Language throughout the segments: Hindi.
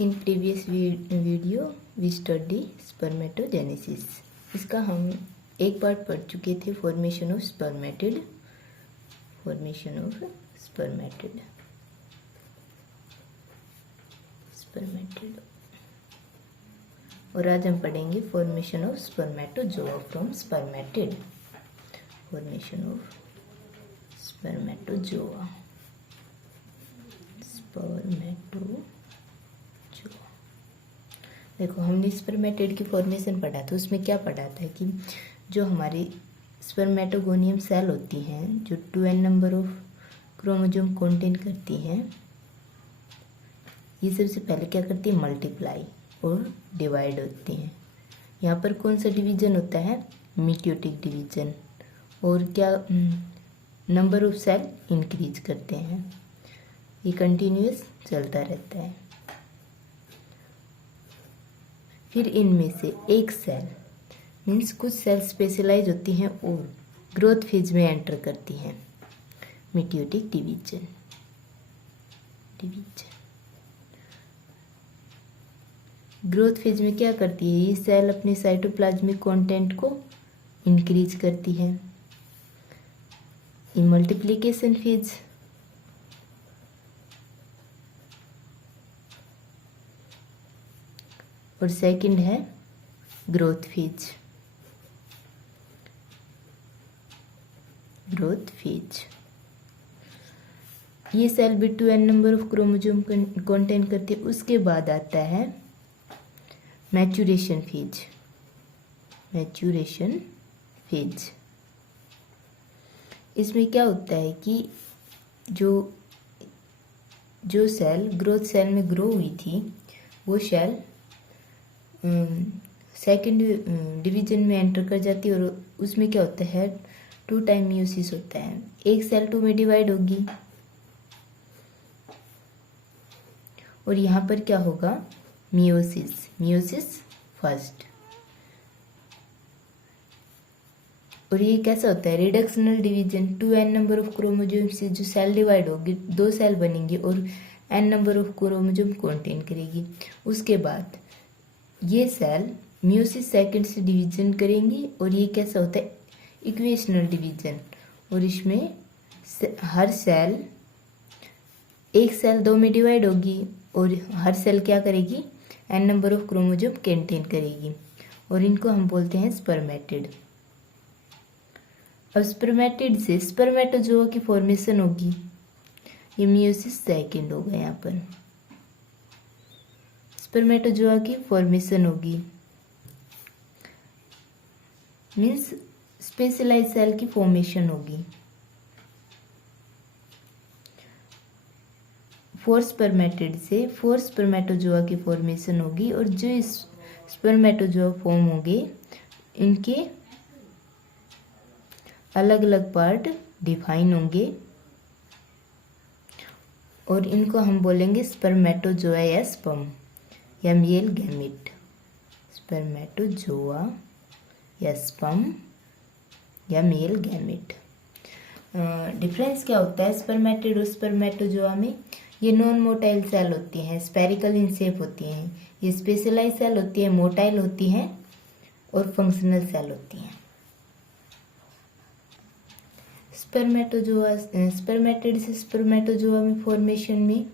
In previous video we study spermatogenesis. इसका हम एक पार्ट पढ़ चुके थे, फॉर्मेशन ऑफ स्पर्मेटिड। और आज हम पढ़ेंगे formation of spermatozoa from spermatid. Formation of spermatozoa. देखो, हमने स्पर्मेटिड की फॉर्मेशन पढ़ा था। उसमें क्या पढ़ा था कि जो हमारी स्पर्मेटोगोनियम सेल होती हैं, जो 2n number of chromosome contain करती हैं, ये सबसे पहले क्या करती है, मल्टीप्लाई और डिवाइड होती हैं। यहाँ पर कौन सा डिवीजन होता है, मिटोटिक डिवीजन। और क्या नंबर ऑफ सेल इंक्रीज करते हैं। ये कंटिन्यूअस चलता रहता है। फिर इनमें से एक सेल मीन्स कुछ सेल स्पेशलाइज होती हैं और ग्रोथ फेज में एंटर करती हैं, मिटोटिक डिवीजन। ग्रोथ फेज में क्या करती है, ये सेल अपने साइटोप्लाज्मिक कंटेंट को इंक्रीज करती है। इन मल्टीप्लिकेशन फेज और सेकंड है ग्रोथ फेज। ये सेल भी 2n number of chromosome contain करती है। उसके बाद आता है मैच्यूरेशन फेज। इसमें क्या होता है कि जो सेल ग्रोथ सेल में ग्रो हुई थी, वो सेल सेकंड डिवीजन में एंटर कर जाती है। और उसमें क्या होता है, 2 टाइम मियोसिस होता है। एक सेल 2 में डिवाइड होगी और यहाँ पर क्या होगा, मियोसिस फर्स्ट। और ये कैसा होता है, reductional division. 2n number of chromosome से जो सेल डिवाइड होगी, 2 सेल बनेंगी और n number of chromosome contain करेगी। उसके बाद ये सेल मियोसिस सेकंड से डिवीजन करेंगी और ये कैसा होता है, इक्वेशनल डिवीजन। और इसमें हर सेल, एक सेल 2 में डिवाइड होगी और हर सेल क्या करेगी, n number of chromosome contain करेगी। और इनको हम बोलते हैं स्पर्मेटिड। अब स्पर्मेटिड से स्पर्मेटोजोआ की फॉर्मेशन होगी। ये मियोसिस सेकंड होगा। यहाँ पर स्पर्मेटोजोआ की फॉर्मेशन होगी, मीन्स स्पेशलाइज सेल की फॉर्मेशन होगी। 4 स्पर्मेटिड से 4 स्पर्मेटोजोआ की फॉर्मेशन होगी। और जो इस स्पर्मेटोजोआ फॉर्म होंगे, इनके अलग अलग पार्ट डिफाइन होंगे और इनको हम बोलेंगे स्पर्मेटोजोआ या स्पर्म या मेल गैमेट। स्पर्मेटोजोआ या स्पर्म या मेल गैमेट। डिफरेंस क्या होता है स्पर्मेटिड और स्पर्मेटोजोआ में, ये नॉन मोटाइल सेल होती हैं, स्पेरिकल इन शेप होती हैं। ये स्पेशलाइज सेल होती है, मोटाइल होती हैं और फंक्शनल सेल होती हैं। स्पर्मेटिड से स्पर्मेटोजोआ में फॉर्मेशन में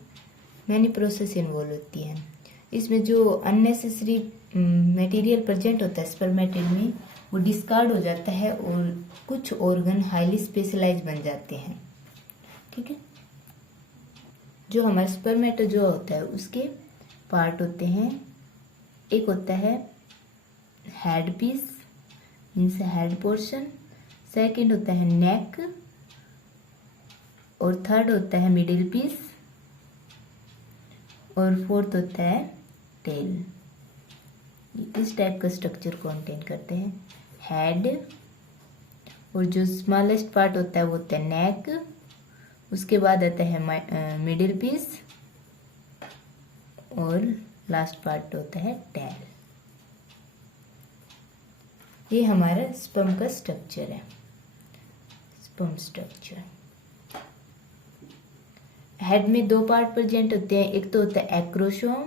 मैनी प्रोसेस इन्वॉल्व होती हैं। इसमें जो अननेसेसरी मटेरियल प्रेजेंट होता है स्पर्मेटिड में, वो डिस्कार्ड हो जाता है और कुछ ऑर्गन हाईली स्पेशलाइज बन जाते हैं। ठीक है। जो हमारा स्पर्मेटोजोआ होता है, उसके पार्ट होते हैं। एक होता है head piece, means head portion. Second होता है नेक और थर्ड होता है मिडिल पीस और फोर्थ होता है टेल। इस टाइप का स्ट्रक्चर कंटेन करते हैं हेड। और जो स्मॉलेस्ट पार्ट होता है वो होता है नेक। उसके बाद आता है मिडिल पीस और लास्ट पार्ट होता है टेल। ये हमारा स्पर्म का स्ट्रक्चर है, स्पर्म स्ट्रक्चर। हेड में 2 पार्ट प्रेजेंट होते हैं। एक तो होता है एक्रोसोम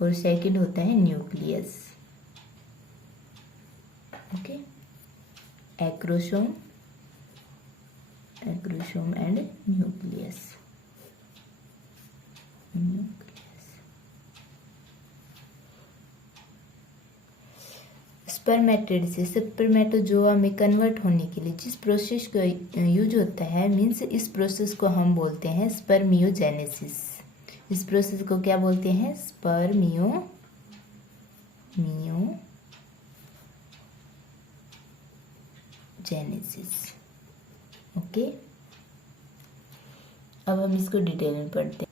और सेकंड होता है nucleus. Okay, acrosome and nucleus. Spermatid से स्पर्मेटोजोआ में कन्वर्ट होने के लिए जिस प्रोसेस का यूज होता है, मीन्स इस प्रोसेस को हम बोलते हैं स्पर्मियोजेनेसिस। इस प्रोसेस को क्या बोलते हैं? स्पर्मियोजेनेसिस। ओके, अब हम इसको डिटेल में पढ़ते हैं।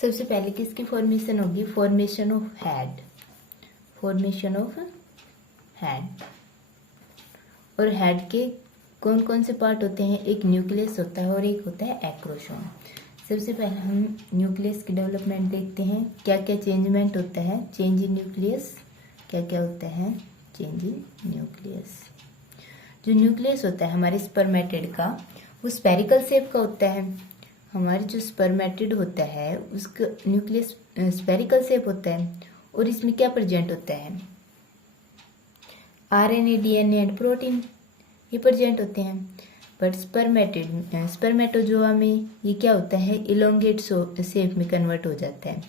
सबसे पहले किसकी फॉर्मेशन होगी? Formation of head. और हेड के कौन कौन से पार्ट होते हैं? एक न्यूक्लियस होता है और एक होता है एक्रोसोम। सबसे पहले हम न्यूक्लियस की डेवलपमेंट देखते हैं, क्या क्या चेंजमेंट होता है। चेंज इन न्यूक्लियस क्या क्या होता है? Change in nucleus. जो न्यूक्लियस होता है हमारे स्पर्मेटिड का, वो स्पेरिकल शेप का होता है। हमारे जो स्पर्मेटिड होता है उसका न्यूक्लियस स्पेरिकल शेप होता है। और इसमें क्या प्रेजेंट होता है? आरएनए, डीएनए एंड प्रोटीन ये प्रेजेंट होते हैं। बट स्पर्मेटोजोआ में ये क्या होता है? इलोंगेट शेप में कन्वर्ट हो जाता है।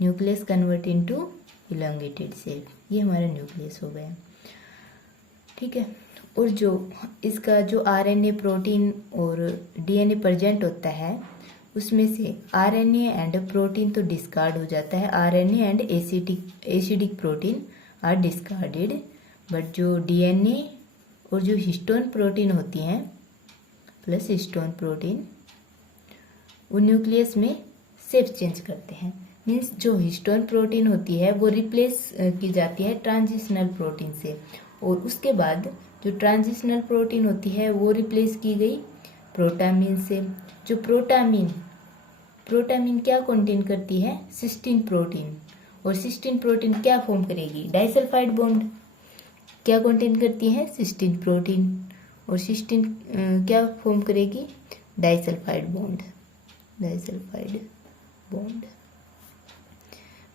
Nucleus convert into elongated shape. ये हमारा न्यूक्लियस हो गया, ठीक है। और जो इसका जो आरएनए, प्रोटीन और डीएनए प्रेजेंट होता है, उसमें से आरएनए एंड प्रोटीन तो डिस्कार्ड हो जाता है। RNA and acidic protein are discarded, but जो डीएनए और जो हिस्टोन प्रोटीन होती हैं प्लस हिस्टोन प्रोटीन, वो न्यूक्लियस में शेप चेंज करते हैं। मीन्स जो हिस्टोन प्रोटीन होती है वो रिप्लेस की जाती है ट्रांजिशनल प्रोटीन से, और उसके बाद जो ट्रांजिशनल प्रोटीन होती है वो रिप्लेस की गई प्रोटामीन से। जो प्रोटामीन क्या कंटेन करती है? Cysteine protein. और सिस्टीन प्रोटीन क्या फॉर्म करेगी? Disulphide bond. क्या कंटेन करती है? Cysteine protein. और सिस्टीन क्या फॉर्म करेगी? Disulphide bond.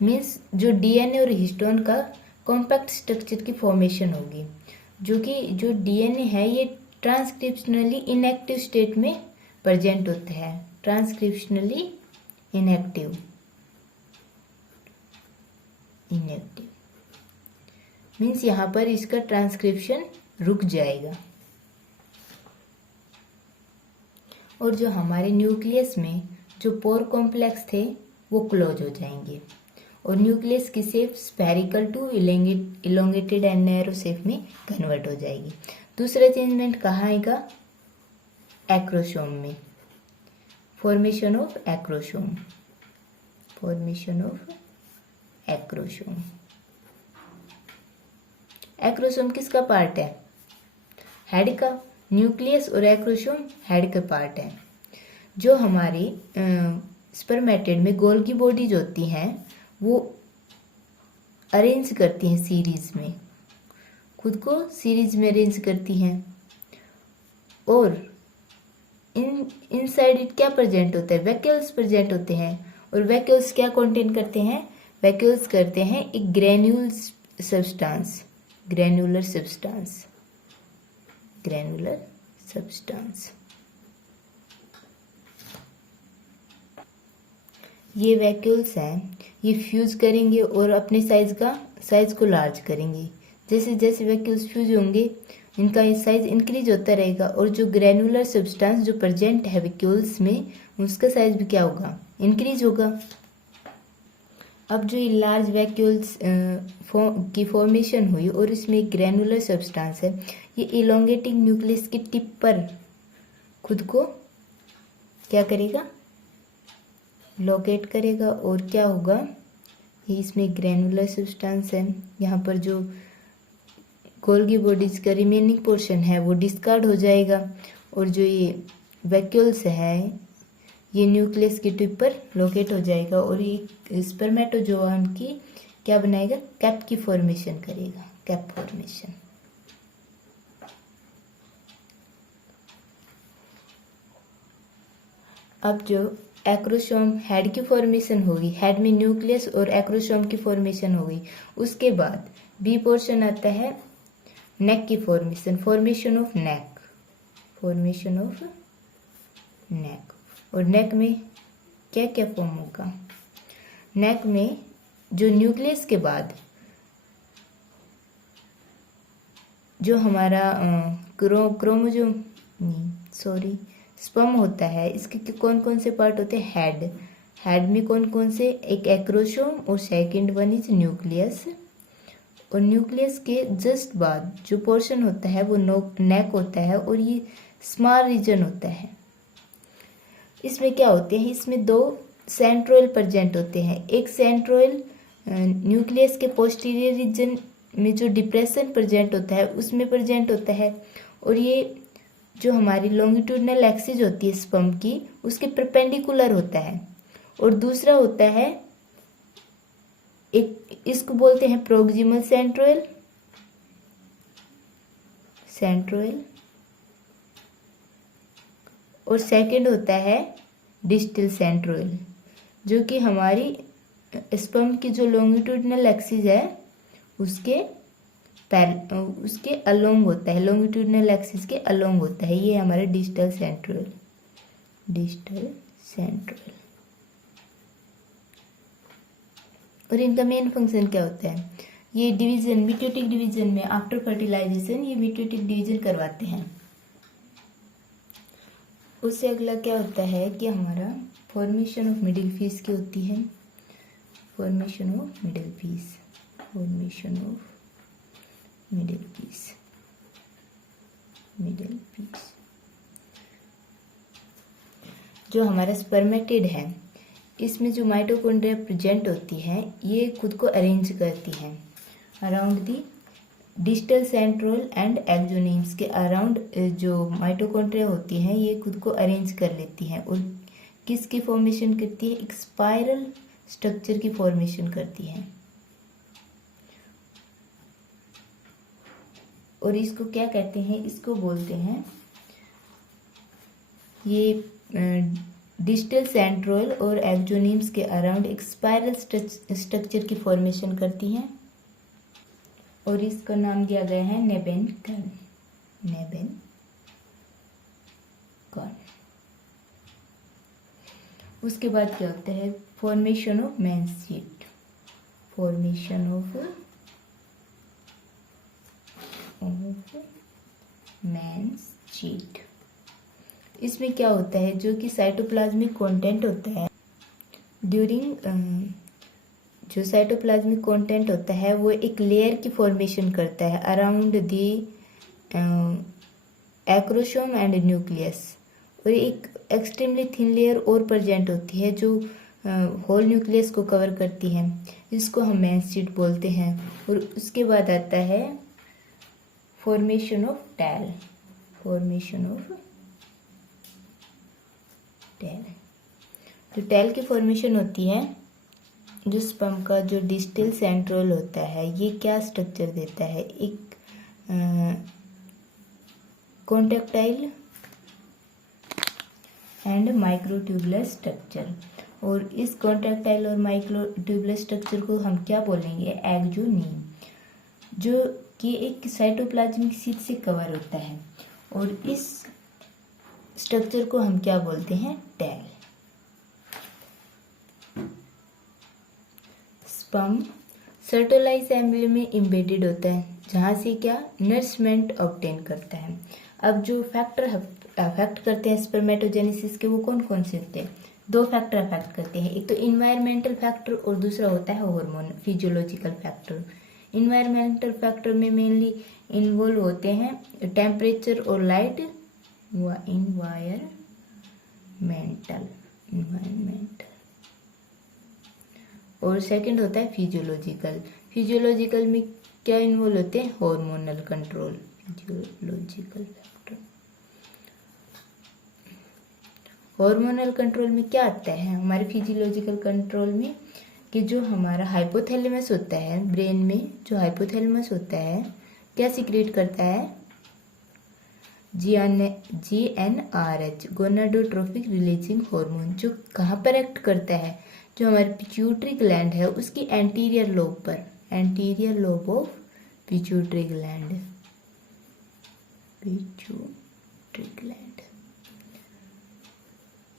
मीन्स जो डीएनए और हिस्टोन का कॉम्पैक्ट स्ट्रक्चर की फॉर्मेशन होगी, जो कि जो डीएनए है ये ट्रांसक्रिप्शनली इनएक्टिव स्टेट में प्रेजेंट होता है। ट्रांसक्रिप्शनली इनएक्टिव मीन्स यहाँ पर इसका ट्रांसक्रिप्शन रुक जाएगा। और जो हमारे न्यूक्लियस में जो पोर कॉम्प्लेक्स थे वो क्लोज हो जाएंगे, और न्यूक्लियस की shape spherical to elongated and narrow shape में कन्वर्ट हो जाएगी। दूसरा चेंजमेंट कहाँ आएगा? एक्रोसोम में। Formation of acrosome. एक्रोसोम किसका पार्ट है? हेड का। न्यूक्लियस और एक्रोसोम हेड का पार्ट है। जो हमारी स्पर्मेटिड में गोल्गी बॉडीज होती हैं वो अरेंज करती हैं सीरीज में, खुद को सीरीज में अरेंज करती हैं। और इनसाइड इट क्या प्रेजेंट होता है? वैक्यूल्स प्रेजेंट होते हैं। और वैक्यूल्स क्या कंटेन करते हैं? वैक्यूल्स करते हैं एक ग्रेन्यूलर सब्सटेंस। ये वैक्यूल्स हैं, ये फ्यूज करेंगे और अपने साइज को लार्ज करेंगे। जैसे जैसे वैक्यूल्स फ्यूज होंगे इनका साइज इंक्रीज होता रहेगा, और जो ग्रेनुलर सब्सटेंस जो प्रेजेंट है वैक्यूल्स में उसका साइज भी क्या होगा? इंक्रीज होगा। अब जो ये लार्ज वैक्यूल्स की फॉर्मेशन हुई और इसमें एक ग्रेनुलर सब्सटेंस है, ये इलोंगेटिंग न्यूक्लियस की टिप पर खुद को क्या करेगा? लोकेट करेगा। और क्या होगा? ये इसमें ग्रेनुलर सब्सटेंस है, यहाँ पर जो गोल्गी बॉडीज का रिमेनिंग पोर्शन है वो डिस्कार्ड हो जाएगा, और जो ये वैक्यूल्स है ये न्यूक्लियस की टिप पर लोकेट हो जाएगा, और ये स्पर्मेटोजोआ की क्या बनाएगा? कैप की फॉर्मेशन करेगा, कैप फॉर्मेशन। अब जो एक्रोसोम हेड की फॉर्मेशन होगी, हेड में न्यूक्लियस और एक्रोसोम की फॉर्मेशन होगी। उसके बाद बी पोर्शन आता है नेक की formation, formation of neck, formation of neck. और नेक में क्या क्या फॉर्म होगा? नेक में जो न्यूक्लियस के बाद जो हमारा क्रोमोजोम सॉरी स्पर्म होता है, इसके कौन कौन से पार्ट होते हैं? हेड, हेड में कौन कौन से? एक एक्रोसोम और सेकंड वन इज न्यूक्लियस। और न्यूक्लियस के जस्ट बाद जो पोर्शन होता है वो नेक होता है और ये स्मॉल रीजन होता है। इसमें क्या होते हैं? इसमें दो सेंट्रोइल प्रेजेंट होते हैं। एक सेंट्रोइल न्यूक्लियस के पोस्टीरियर रीजन में जो डिप्रेशन प्रेजेंट होता है उसमें प्रेजेंट होता है, और ये जो हमारी लॉन्गिट्यूडनल एक्सिस होती है स्पर्म की उसके परपेंडिकुलर होता है। और दूसरा होता है एक, इसको बोलते हैं प्रोक्सिमल सेंट्रोइल, सेंट्रोइल, और सेकंड होता है डिस्टल सेंट्रोइल, जो कि हमारी स्पर्म की जो लॉन्गिट्यूडनल एक्सिस है उसके अलोंग होता है, लॉन्गिट्यूडनल एक्सिस के अलोंग होता है। ये हमारा डिस्टल सेंट्रोइल, डिस्टल सेंट्रोइल। और इनका मेन फंक्शन क्या होता है? ये डिवीजन, मिटोटिक डिवीजन में आफ्टर फर्टिलाइजेशन ये मिटोटिक डिवीजन करवाते हैं। उससे अगला क्या होता है कि हमारा फॉर्मेशन ऑफ मिडिल पीस की होती है, formation of middle piece, formation of middle piece, middle piece. जो हमारा स्पर्मेटिड है इसमें जो माइटोकॉन्ड्रिया प्रेजेंट होती है ये खुद को अरेंज करती हैं अराउंड दी डिस्टल सेंट्रोल एंड एक्सोनीम्स के अराउंड। जो माइटोकॉन्ड्रिया होती हैं ये खुद को अरेंज कर लेती हैं और किसकी फॉर्मेशन करती है? एक स्पाइरल स्ट्रक्चर की फॉर्मेशन करती है। और इसको क्या कहते हैं? इसको बोलते हैं, ये डिस्टल सेंट्रोल और एक्सोनीम्स के अराउंड एक स्पाइरल स्ट्रक्चर की फॉर्मेशन करती हैं और इसका नाम दिया गया है नेबेन कर्न, नेबेन कर्न। उसके बाद क्या होता है? Formation of manchette, formation of manchette. इसमें क्या होता है? जो कि साइटोप्लाज्मिक कंटेंट होता है ड्यूरिंग, जो साइटोप्लाज्मिक कंटेंट होता है वो एक लेयर की फॉर्मेशन करता है around the acrosome and nucleus. और एक एक्सट्रीमली थिन लेयर और प्रेजेंट होती है जो होल न्यूक्लियस को कवर करती है, इसको हम मेंस शीट बोलते हैं। और उसके बाद आता है formation of tail, formation of tail. तो टैल की फॉर्मेशन होती है जो स्पर्म का जो डिस्टल सेंट्रोल होता है ये क्या स्ट्रक्चर देता है? एक कॉन्ट्रैक्टाइल एंड माइक्रोट्यूबुलर स्ट्रक्चर। और इस कॉन्ट्रैक्टाइल और माइक्रोट्यूबुलर स्ट्रक्चर को हम क्या बोलेंगे? एक्सोनीम, जो कि एक साइटोप्लाज्मिक शीट से कवर होता है। और इस स्ट्रक्चर को हम क्या बोलते हैं? टैल। स्पर्म सर्टोलाइज एम्ब्रियो में इम्बेडेड होता है जहाँ से क्या नरिशमेंट ऑब्टेन करता है। अब जो फैक्टर अफेक्ट करते हैं स्पर्मेटोजेनेसिस के वो कौन कौन से होते हैं? दो फैक्टर अफेक्ट करते हैं, एक तो इन्वायरमेंटल फैक्टर और दूसरा होता है hormone physiological factor. Environmental factor में मेनली इन्वॉल्व होते हैं टेम्परेचर और लाइट, इन्वायरमेंटल। और सेकंड होता है फिजियोलॉजिकल। फिजियोलॉजिकल में क्या इन्वॉल्व होते हैं? Hormonal control, physiological factor. Hormonal control में क्या आता है हमारे फिजियोलॉजिकल कंट्रोल में? कि जो हमारा हाइपोथैलेमस होता है ब्रेन में, जो हाइपोथैलेमस होता है क्या सीक्रेट करता है? GnRH गोनाडोट्रोपिक रिलीजिंग हार्मोन, जो कहाँ पर एक्ट करता है, जो हमारे पिट्यूटरी ग्लैंड है उसकी एंटीरियर लोब पर, anterior lobe of pituitary gland, pituitary gland.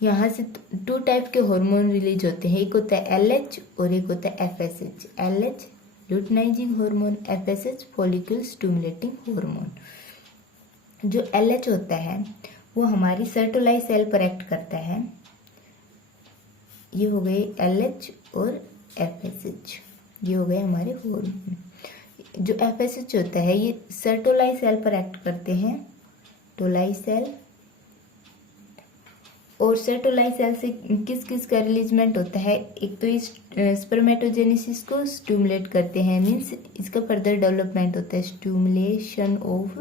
यहाँ से 2 टाइप के हार्मोन रिलीज होते हैं, एक होता है LH और एक होता है FSH। LH luteinizing hormone, FSH follicle stimulating hormone. जो LH होता है वो हमारी सर्टोलाइज सेल पर एक्ट करता है। ये हो गए LH और FSH, ये हो गए हमारे हार्मोन। जो FSH होता है ये सर्टोलाइज सेल पर एक्ट करते हैं, टोलाई सेल। और सर्टोलाइज सेल से किस किस का रिलीजमेंट होता है, एक तो इस स्पर्मेटोजेनेसिस को स्टिमुलेट करते हैं, मीन्स इसका फर्दर डेवलपमेंट होता है, स्टिमुलेशन ऑफ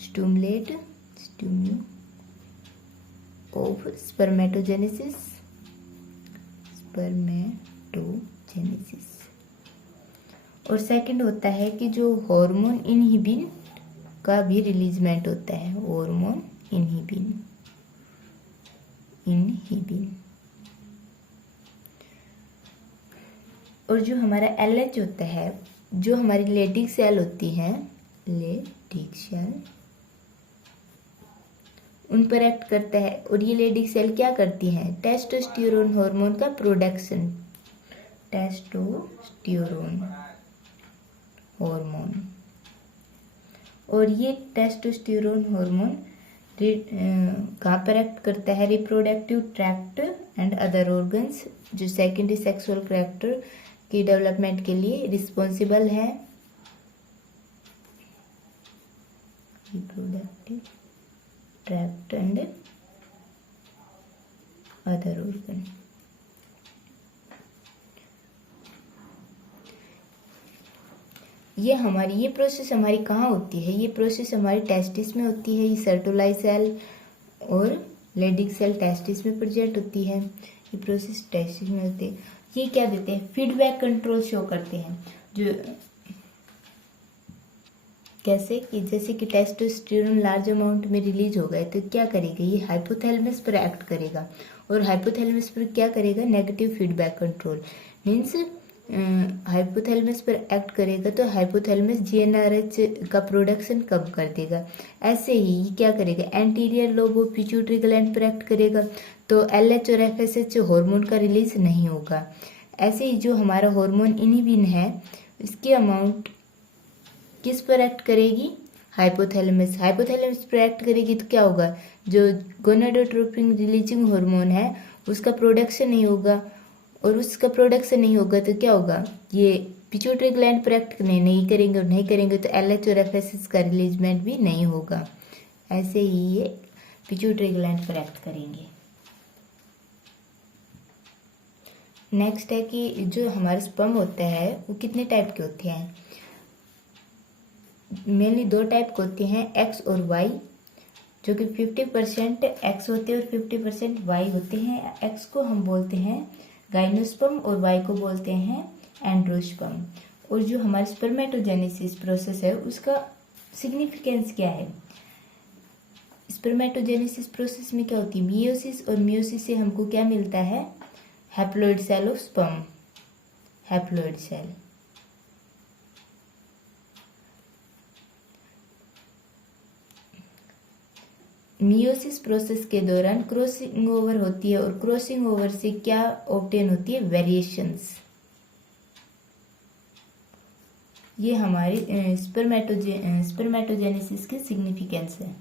स्पर्मेटोजेनेसिस, और सेकंड होता है कि जो हार्मोन इनहिबिन का भी रिलीजमेंट होता है, हार्मोन इनहिबिन। और जो हमारा LH होता है, जो हमारी लेडिक सेल होती है, लेडिक सेल, उन पर एक्ट करता है। और ये लेडिक सेल क्या करती हैं, टेस्टोस्टेरोन हार्मोन का प्रोडक्शन, टेस्टोस्टेरोन हार्मोन। और ये टेस्टोस्टेरोन हार्मोन कहाँ पर एक्ट करता है, reproductive tract and other organs, जो सेकेंडरी सेक्सुअल कैरेक्टर की डेवलपमेंट के लिए रिस्पॉन्सिबल है। Reproductive tract and other organ. ये प्रोसेस हमारी कहाँ होती है, ये प्रोसेस हमारी टेस्टिस में होती है। ये सर्टोलाई सेल और लेडिक सेल टेस्टिस में प्रेजेंट होती है, ये प्रोसेस टेस्टिस में होती है। ये क्या देते हैं, फीडबैक कंट्रोल शो करते हैं, जो कैसे कि जैसे कि टेस्टोस्टेरोन लार्ज अमाउंट में रिलीज हो गए तो क्या करेगा, ये हाइपोथैलेमस पर एक्ट करेगा। और हाइपोथैलेमस पर क्या करेगा, negative feedback control, means hypothalamus पर एक्ट करेगा तो हाइपोथैलेमस GnRH का प्रोडक्शन कम कर देगा। ऐसे ही क्या करेगा, anterior lobe of pituitary gland पर एक्ट करेगा तो LH और FSH हार्मोन का रिलीज नहीं होगा। ऐसे ही जो हमारा हार्मोन इनहिबिन है इसकी अमाउंट किस पर एक्ट करेगी, हाइपोथैलेमस पर एक्ट करेगी तो क्या होगा, जो गोनाडोट्रोपिन रिलीजिंग हार्मोन है उसका प्रोडक्शन नहीं होगा। और उसका प्रोडक्शन नहीं होगा तो क्या होगा, ये पिट्यूटरी ग्लैंड पर एक्ट नहीं करेंगे तो LH और FSH का रिलीजमेंट भी नहीं होगा। ऐसे ही ये पिट्यूटरी ग्लैंड पर एक्ट करेंगे। नेक्स्ट है कि जो हमारे स्पर्म होते हैं वो कितने टाइप के होते हैं, मेनली 2 टाइप के होते हैं, X और Y, जो कि 50% X होते हैं और 50% Y होते हैं। X को हम बोलते हैं गाइनोस्पर्म और Y को बोलते हैं एंड्रोस्पर्म। और जो हमारा स्पर्मेटोजेनेसिस प्रोसेस है उसका सिग्निफिकेंस क्या है, स्पर्मेटोजेनेसिस प्रोसेस में क्या होती है, मियोसिस, और मियोसिस से हमको क्या मिलता है, haploid cell of sperm, haploid cell. Meiosis process के दौरान क्रॉसिंग ओवर होती है और क्रॉसिंग ओवर से क्या ऑब्टेन होती है, वेरिएशंस। ये हमारी स्पर्मेटोजेनेसिस की सिग्निफिकेंस है।